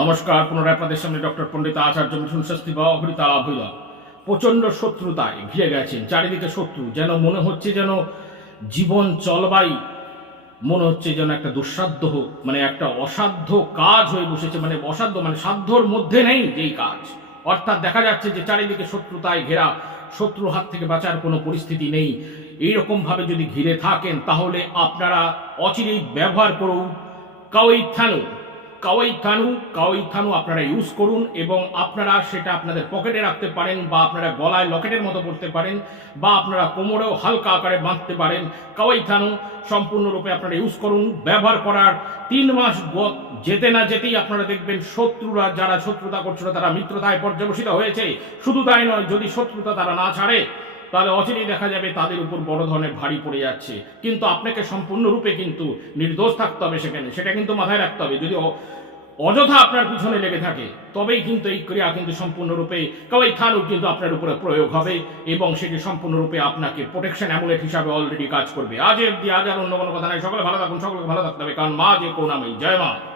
নমস্কার, পুনরায় আপনাদের সামনে ডক্টর পণ্ডিত আচার্য মিঠুন শাস্তি বা অঘৃতা অভৈয়া প্রচণ্ড শত্রুতায় ঘিরে গেছেন চারিদিকে শত্রু, যেন মনে হচ্ছে যেন জীবন চলবাই, মনে হচ্ছে যেন একটা দুঃসাধ্য মানে একটা অসাধ্য কাজ হয়ে বসেছে মানে অসাধ্য মানে সাধ্যর মধ্যে নেই যেই কাজ। অর্থাৎ দেখা যাচ্ছে যে চারিদিকে শত্রুতায় ঘেরা, শত্রুর হাত থেকে বাঁচার কোনো পরিস্থিতি নেই। এইরকম ভাবে যদি ঘিরে থাকেন, তাহলে আপনারা অচিরেই ব্যবহার করুন। কাউই থানু কাওয়াই থানু কাওয়াই থানু আপনারা ইউজ করুন এবং আপনারা সেটা আপনাদের পকেটে রাখতে পারেন বা আপনারা গলায় লকেটের মতো পড়তে পারেন বা আপনারা কোমরেও হালকা আকারে বাঁধতে পারেন। কাওয়াই থানু সম্পূর্ণরূপে আপনারা ইউজ করুন। ব্যবহার করার তিন মাস যেতে না যেতেই আপনারা দেখবেন শত্রুরা যারা শত্রুতা করছিল তারা মিত্রতায় পর্যবসিত হয়েছে। শুধু তাই নয়, যদি শত্রুতা তারা না ছাড়ে তাহলে অচিরেই দেখা যাবে তাদের উপর বড় ধরনের ভারী পড়ে যাচ্ছে। কিন্তু আপনাকে সম্পূর্ণরূপে কিন্তু নির্দোষ থাকতে হবে সেখানে। সেটা কিন্তু মাথায় রাখতে হবে। যদি অযথা আপনার পিছনে লেগে থাকে, তবেই কিন্তু এই ক্রিয়া কিন্তু সম্পূর্ণরূপে কাওয়াই থানু কিন্তু আপনার উপরে প্রয়োগ হবে এবং সেটি সম্পূর্ণরূপে আপনাকে প্রোটেকশন অ্যামুলেট হিসাবে অলরেডি কাজ করবে। আজ অব্দি আজ আর অন্য কোনো কথা নাই। সকলে ভালো থাকুন, সকলকে ভালো থাকতে হবে। কারণ মা যে করুণাময়ী। জয় মা।